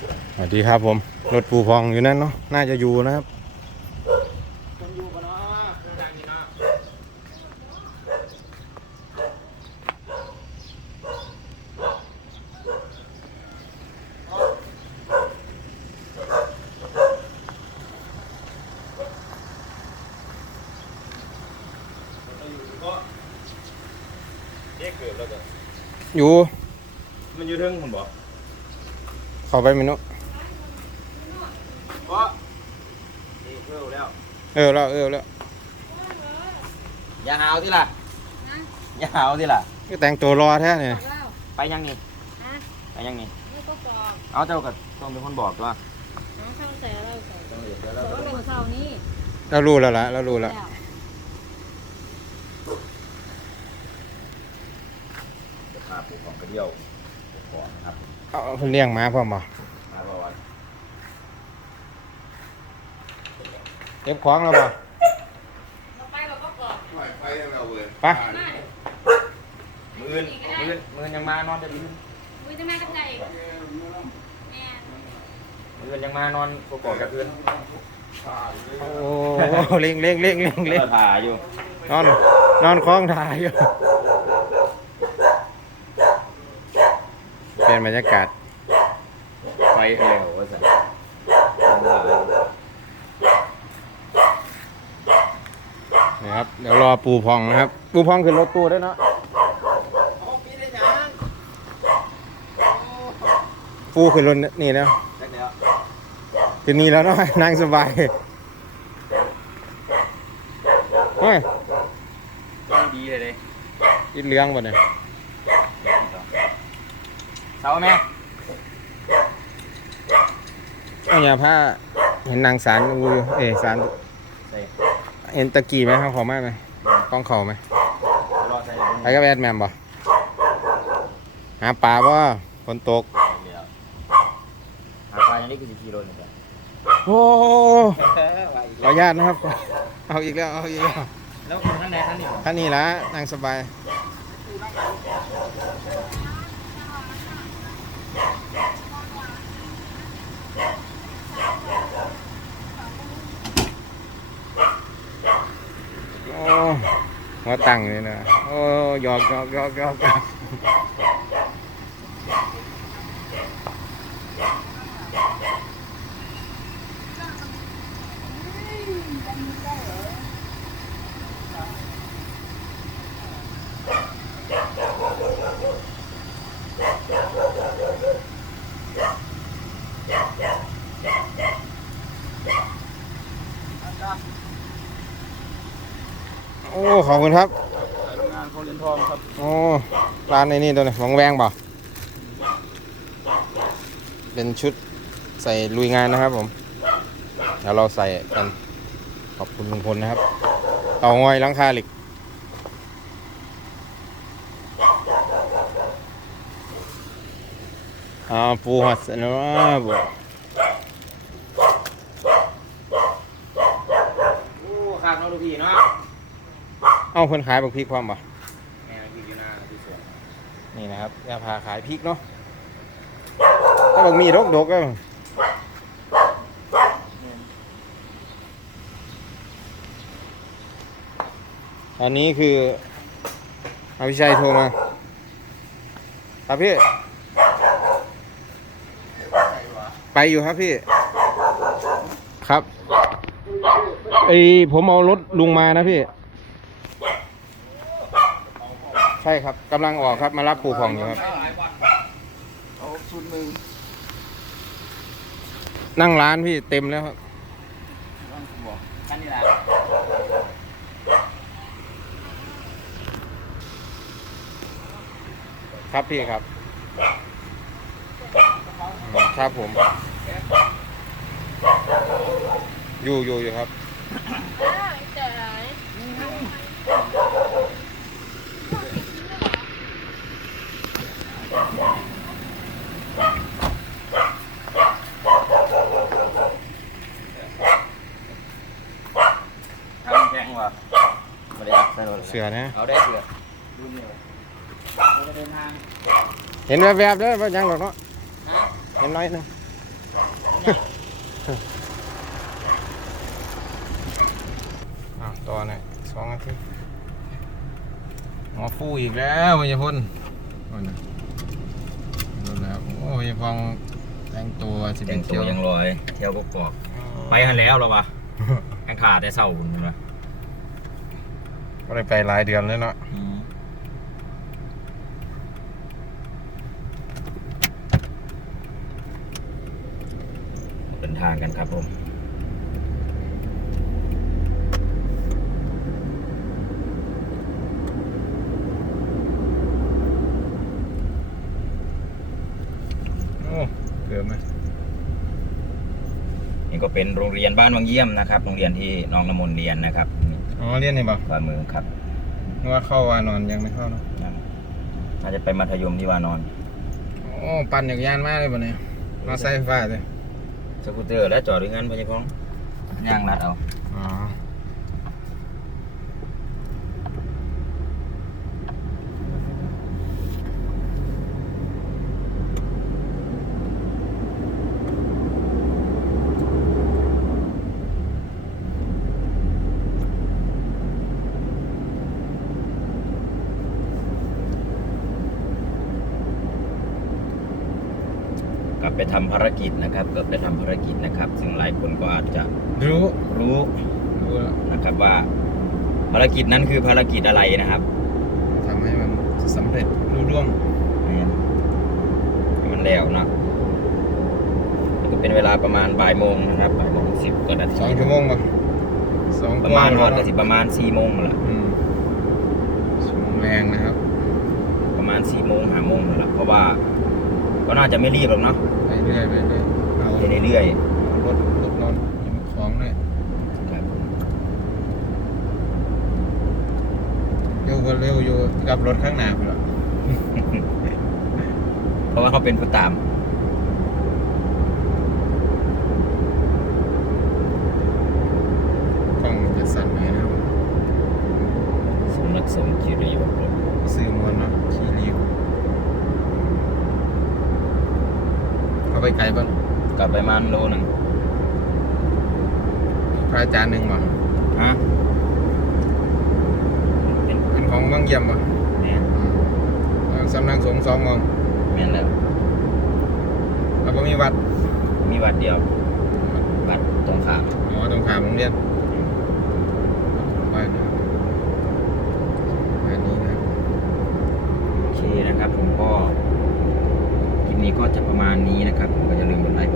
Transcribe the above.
สวัสดีครับผม รถปูพองอยู่นั่นเนาะ น่าจะอยู่นะครับอยู่กันเนาะเรื่อยู่มันอยู่เทิงคุณบอก เข้าไปมินุเพราะนี่เพิ่มแล้ว เออแล้วเออแล้วอย่าหาวที่ล่ะอย่าหาวที่ล่ะ ก็แต่งตัวรอแท้เนี่ยเล่าไปยังนี่ ฮะไปยังนี่ ไม่ก็บอกเอาเจ้ากับต้องเป็นคนบอกตัวน้องเข้าใส่เราใส่ต้องเดี๋ยวแต่แล้วว่าเป็นเสานี้เรารู้แล้วล่ะเรารู้แล้วแล้วจะพาปลูกของกระเดี่ยวก่อนนะครับ เอาเพิ่นเลี้ยงหมาพร้อมบ่มาบอกว่าเก็บของแล้วบ่เราไปเราก็บอกไปไปแล้วเว้ยไปมาเดี๋ยวมือนมือนมือนยังมานอนจะมือนมือจะแม่กับใจแม่มือนยังมานอนประกอบกับเพื่อนโอ้เล่งเล่งเล่งเล่งเล่งถ่ายอยู่ นอน นอนคล้องถ่ายอยู่ เป็นบรรยากาศไปเร็วว่าสันถ่ายนะครับ เดี๋ยวรอปูพองนะครับ ปูพองขึ้นรถตู้ได้วยเนาะปูขึ้นรถนี่แล้วแจ็คเดียวขึ้นนี่แล้วเนาะนั่งสบายเฮ้ยต้องดีเลยเลยอิดเลี้ยงบ่เนี่ย เช้าไหมเอาอย่าผ้าเห็นนางสารงูอยู่เอยสารใส่เห็นตะกี้ไหมครับขอมาไหมกล้องเข่าไหมรอใส่ไปกับแอดแมมบ่หาปลาบ่ฝนตกหาปลาอย่างนี้คือสิบกิโลนี่แหละโอ้ว่าอีกขออนุญาตนะครับ เอาอีกแล้วเอาอีกแล้วแล้วคนท่านใดท่านนี่ท่านนี้ละนั่งสบาย โอ้ หัวตั้งเลยนะโอ้หยอกหยอกหยอกหยอกหยอก โอ้ขอบคุณครับงานเขาเรียนทองครับโอ้ร้านในนี่ตัวนี้หวังแวงเปล่าเป็นชุดใส่ลุยงานนะครับผมเดี๋ยวเราใส่กันขอบคุณลุงพลนะครับเตางอยลังคาเหล็กอ่าปูหัดเสนอบ่ โอ้ข้างน้องดูพี่เนาะ เอาเพิ่นขายบักพริกความบ่แม่พี่อยู่หน้าที่สวนนี่นะครับยาพาขายพริกเนาะถ้าบักมีดกดกๆก็อันนี้คืออภิชัยโทรมา ครับพี่ ไปอยู่ครับพี่ ครับไอผมเอารถลุงมานะพี่ ใช่ครับกำลังออกครับมารับปูพองอยู่ครับ เอาชุดหนึ่งนั่งร้านพี่เต็มแล้วครับบอกท่านนี่แหละครับพี่ครับอืมครับผม อยู่อยู่อยู่ครับแต่ ทำแข็ง ว่ะไม่ได้อัดใส่รถเสือนะ เอาได้เสือดูนี่เลยเราจะเดินทางเห็นแวบๆเด้อว่ายังหรอกเนาะฮะเห็นน้อยหนึงอ้าวต่อหน่อยสองนาทีหมอฟูอีกแล้ววิญญาพ่นโอ้ยนะดูแล้วโอ้ยยพองแต่งตัวสิแต่เป็งนตัเที่ยววยังลอยเที่ยวก็กอกไปหันแล้วเหรอวะยังขาดแต่เศร้าหุ่นนะ ก็ได้ไปหลายเดือนเลยเนาะเดินทางกันครับผมโอ้เกือบไหมนี่ก็เป็นโรงเรียนบ้านวังเยี่ยมนะครับ โรงเรียนที่น้องน้ำมนต์เรียนนะครับนี่ อ๋อเรียนนี่บ่ขวามือครับนึกว่าเข้าวานอนยังไม่เข้าเนาะนั่นน่าจะไปมัธยมที่วานอน โอ้ปั่นอย่างยานมากเลยบ่เนี่ยมาใส่ไฟฟ้าเลยสกูตเตอร์และจอดด้วยเงินพญพงย่างรัดเอา อ๋อ ก ลับไปทำภารกิจนะครับกลับไปทำภารกิจนะครับ ซึ่งหลายคนก็อาจจะรู้รู้รู้แล้วนะครับว่า ภารกิจนั้นคือภารกิจอะไรนะครับทำให้มันสำเร็จรุ่ร่วงให้มันแล้วเนาะนี่ก็เป็นเวลาประมาณบ่ายโมงนะครับบ่ายโมงสิบกว่านาสทีองชั่วโมงป่ะสองประมาณกวัว่นก็สิประมาณสี่โมงนั่นแหละอืมชั่วโมงแรงนะครับ ประมาณสี่โมงห้าโมงนั่นแหละเพราะว่า ก็น่าจะไม่รีบหรอกเนาะไปเรื่อยไปเรื่อยเอาไปเรื่อยเอารถรถนอนยิ้มของเลยๆครับเร็วก็เร็วอยู่กับรถข้างหน้าไปแล้วเพราะว่าเขาเป็นผู้ตาม กล้องจะสั่นไหมนะครับสำนักสงฆ์คิริวรมซื้อมวนเนาะขี่รีวเอา ไปไกลป่ะกลับไปประมาณโลหนึ่งพระอาจารย์หนึ่งป่ะฮะเป็นเป็นของบางเยี่ยมป่ะแม่นแล้วสำนักสงฆ์สองหมองแม่นแล้วแล้วก็มีวัด มีวัดเดียว วัดตรงขามอ๋อตรงขามโรงเรียนวัดนะครับวัดนี้นะครับโอเคนะครับผมก็คลิป นี้ก็จะประมาณนี้นะครับผมก็อย่าลืมกดไลค์